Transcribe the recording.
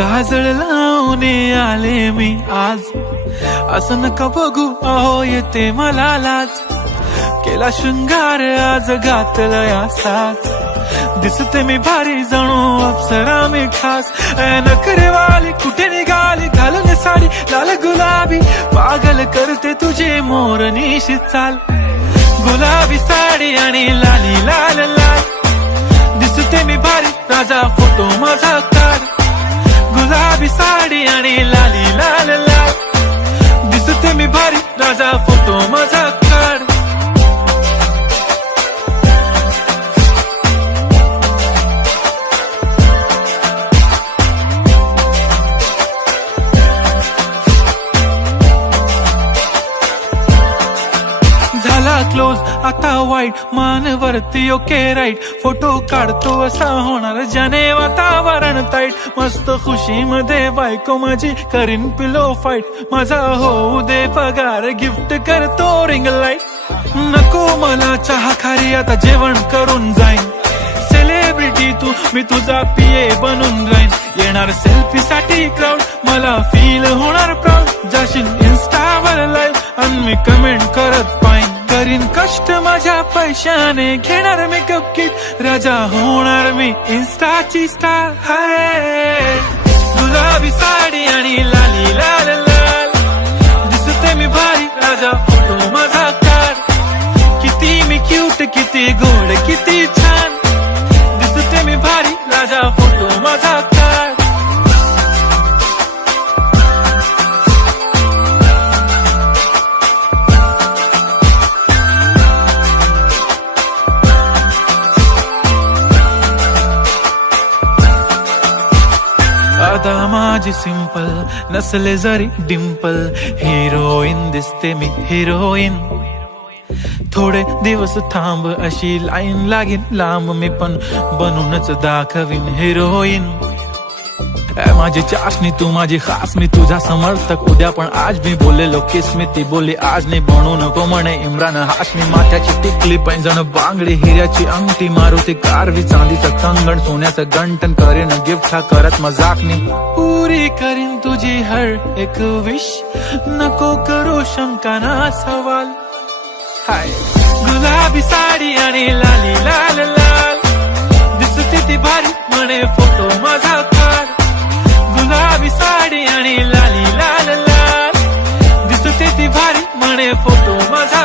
काजळ लावून आले मी आज, असं नका बघू अहो येते मला लाज. केला शृंगार आज घातलाय असाच, दिसते मी भारी जणू अप्सरा मी खास. नखरेवाली कुठे निघाली घालून साडी लाल गुलाबी, पागल करते तुझे मोरनीशी चाल. गुलाबी साडी आणि लाली लाल लाल, दिसते मी भारी राजा फोटो माझा काढ. गुलाबी साडी आणि लाली लाल लाल, दिसते मी भारी राजा फोटो माझा काढ. झाला क्लोज आता वाईट, मानवरती ओके राईट. फोटो काढतो असा होणार ज्याने वातावरण ताईट. मस्त खुशी मध्ये बायको माझी करीन पिलो फाईट. माझा होऊ दे पगार गिफ्ट करतो रिंग लाईट. नको मला चहा खारी आता जेवण करून जाईन. सेलिब्रिटी तू मी तुझा पिये बनून राहीन. येणार सेल्फी साठी क्राऊड मला फील होणार प्राऊड. जाशील इन्स्टावर लाईव्ह आणि मी कमेंट करत पाईन. करीन कष्ट माझ्या पैशाने घेणार मेकअप किट. राजा होणार मी इन्स्टाची स्टार. हाय गुलाबी साडी आणि लाली लाल लाल, दिसते मी भारी राजा फोटो माझा काढ. किती मी क्यूट किती गोड किती छान, दिसते मी भारी राजा फोटो माझा काढ. आता माझी सिंपल नसले जरी डिंपल, हिरोईन दिसते मी हिरोईन. थोडे दिवस थांब अशी लाईन लागेल लांब, मी पण बनूनच दाखवीन हिरोईन. माझी चाशनी तू माझी खास, मी तुझा समर्थक उद्या पण आज. मी बोललेलो किस मी ती बोली आज नाही. बनू नको म्हणे इम्रान हाशमी. माथ्याची टिकली पैंजण बांगडी, हिऱ्याची अंगठी, मारुती कारवी, चांदीचं कंगण, सोन्याचं गंटन. करीन गिफ्ट हा करत मजाकनी. पुरी करीन तुझी हर एक विश, नको करू शंका ना सवाल. हाय गुलाबी साडी आणि लाली लाल लाल, दिसते ती भारी म्हणे फोटो माझा काढ. गुलाबी साडी आणि लाली लाल लाल, दिसते ती भारी म्हणे फोटो माझा